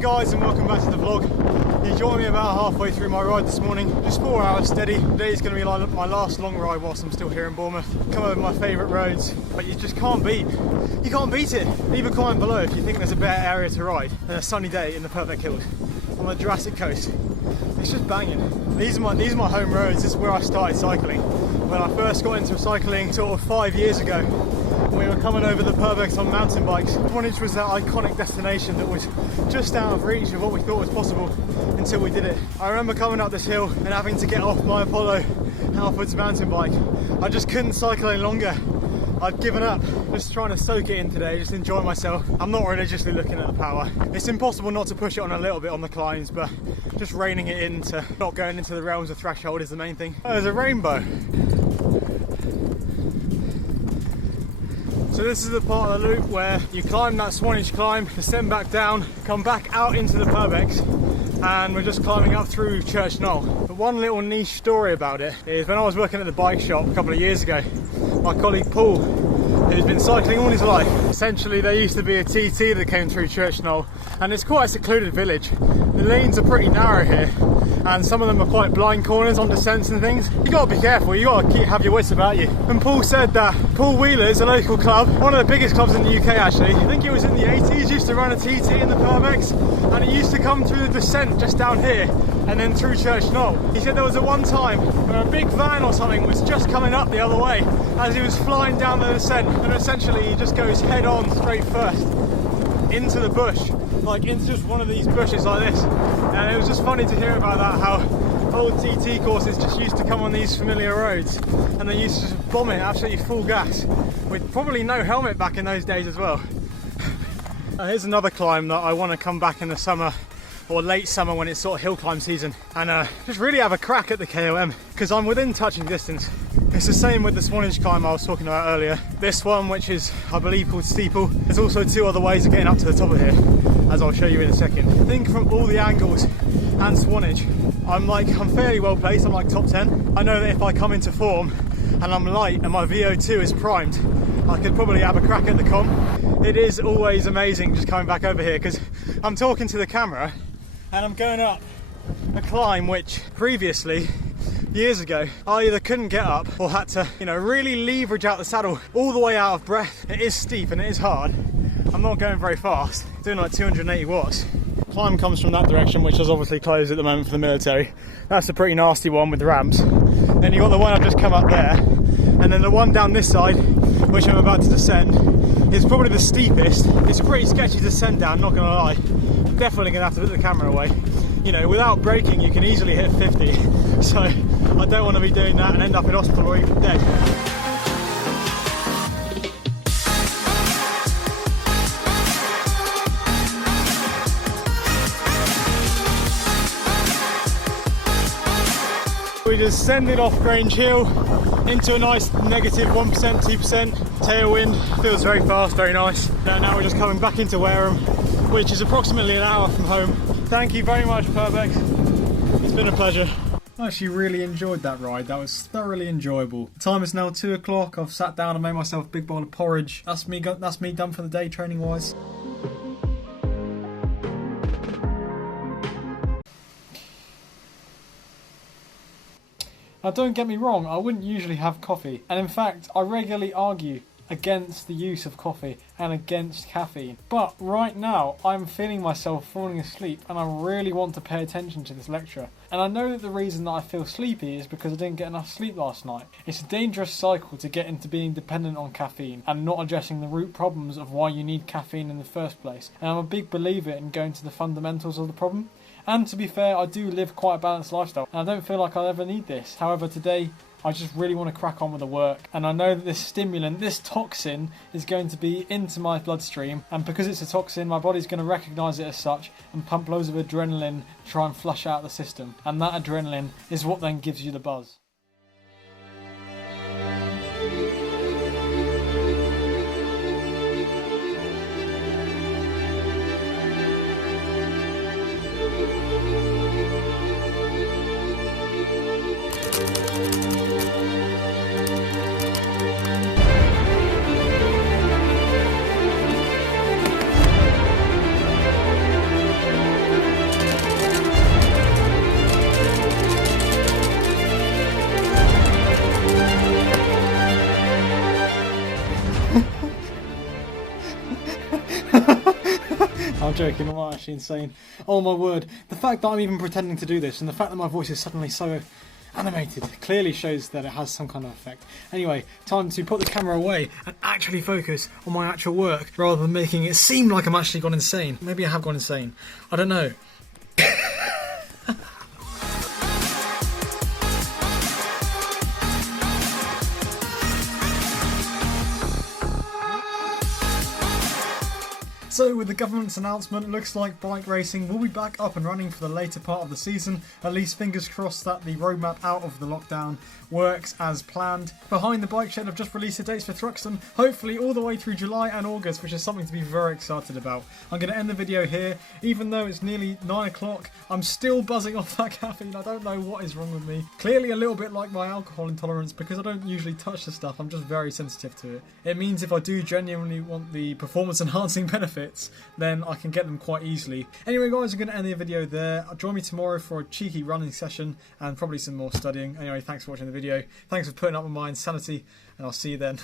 guys, and welcome back to the vlog. You joined me about halfway through my ride this morning, just 4 hours steady. Today's going to be like my last long ride whilst I'm still here in Bournemouth. Come over my favourite roads, but you just can't beat it. Leave a comment below if you think there's a better area to ride than a sunny day in the Perfect Hills on the Jurassic Coast. It's just banging. These are my home roads. This is where I started cycling. When I first got into cycling sort of 5 years ago, we were coming over the Purbex on mountain bikes. Swanage was that iconic destination that was just out of reach of what we thought was possible until we did it. I remember coming up this hill and having to get off my Apollo Halfords mountain bike. I just couldn't cycle any longer. I'd given up, just trying to soak it in today, just enjoy myself. I'm not religiously looking at the power. It's impossible not to push it on a little bit on the climbs, but just reining it in to not going into the realms of threshold is the main thing. Oh, there's a rainbow. So this is the part of the loop where you climb that Swanage climb, descend back down, come back out into the Purbex, and we're just climbing up through Church Knoll. But one little niche story about it is when I was working at the bike shop a couple of years ago, my colleague Paul, who's been cycling all his life, essentially there used to be a TT that came through Church Knoll, and it's quite a secluded village. The lanes are pretty narrow here, and some of them are quite blind corners on descents and things. You gotta be careful, you gotta have your wits about you. And Paul said that Paul Wheeler's a local club, one of the biggest clubs in the UK actually. I think it was in the 80s, used to run a TT in the Purbex, and it used to come through the descent just down here and then through Church Knoll. He said there was a one time where a big van or something was just coming up the other way as he was flying down the descent, and essentially he just goes head on straight first into the bush, like into just one of these bushes like this. And it was just funny to hear about that, how old TT courses just used to come on these familiar roads and they used to just bomb it absolutely full gas with probably no helmet back in those days as well. Here's another climb that I want to come back in the summer or late summer when it's sort of hill climb season and just really have a crack at the KOM, because I'm within touching distance. It's the same with the Swanage climb I was talking about earlier. This one, which is I believe called Steeple, there's also two other ways of getting up to the top of here, as I'll show you in a second. I think from all the angles and Swanage, I'm fairly well placed. I'm like top 10. I know that if I come into form and I'm light and my VO2 is primed, I could probably have a crack at the com. It is always amazing just coming back over here, because I'm talking to the camera and I'm going up a climb which previously, years ago, I either couldn't get up or had to, really leverage out the saddle all the way out of breath. It is steep and it is hard. I'm not going very fast, doing like 280 watts. Climb comes from that direction, which is obviously closed at the moment for the military. That's a pretty nasty one with the ramps. Then you've got the one I've just come up there, and then the one down this side, which I'm about to descend, is probably the steepest. It's a pretty sketchy descent down, not gonna lie. I'm definitely gonna have to put the camera away. Without braking you can easily hit 50, so I don't want to be doing that and end up in hospital or even dead. We descended off Grange Hill into a nice negative 1%, 2% tailwind. Feels very fast, very nice. And now we're just coming back into Wareham, which is approximately an hour from home. Thank you very much, Purbex. It's been a pleasure. I actually really enjoyed that ride. That was thoroughly enjoyable. The time is now 2 o'clock. I've sat down and made myself a big bowl of porridge. That's me done for the day training wise. Now don't get me wrong, I wouldn't usually have coffee, and in fact I regularly argue against the use of coffee and against caffeine. But right now I'm feeling myself falling asleep and I really want to pay attention to this lecture. And I know that the reason that I feel sleepy is because I didn't get enough sleep last night. It's a dangerous cycle to get into being dependent on caffeine and not addressing the root problems of why you need caffeine in the first place. And I'm a big believer in going to the fundamentals of the problem. And to be fair, I do live quite a balanced lifestyle and I don't feel like I'll ever need this. However, today I just really want to crack on with the work, and I know that this stimulant, this toxin, is going to be into my bloodstream, and because it's a toxin, my body's going to recognise it as such and pump loads of adrenaline to try and flush out the system, and that adrenaline is what then gives you the buzz. joking, I'm not actually insane. Oh my word, the fact that I'm even pretending to do this and the fact that my voice is suddenly so animated clearly shows that it has some kind of effect. Anyway, time to put the camera away and actually focus on my actual work rather than making it seem like I'm actually gone insane. Maybe I have gone insane. I don't know. So with the government's announcement, it looks like bike racing will be back up and running for the later part of the season. At least fingers crossed that the roadmap out of the lockdown works as planned. Behind the Bike Shed have just released the dates for Thruxton, hopefully all the way through July and August, which is something to be very excited about. I'm going to end the video here. Even though it's nearly 9 o'clock, I'm still buzzing off that caffeine. I don't know what is wrong with me. Clearly a little bit like my alcohol intolerance, because I don't usually touch the stuff, I'm just very sensitive to it. It means if I do genuinely want the performance enhancing benefits, then I can get them quite easily. Anyway guys, I'm going to end the video there. Join me tomorrow for a cheeky running session and probably some more studying. Anyway, thanks for watching the video. Thanks for putting up with my insanity, and I'll see you then.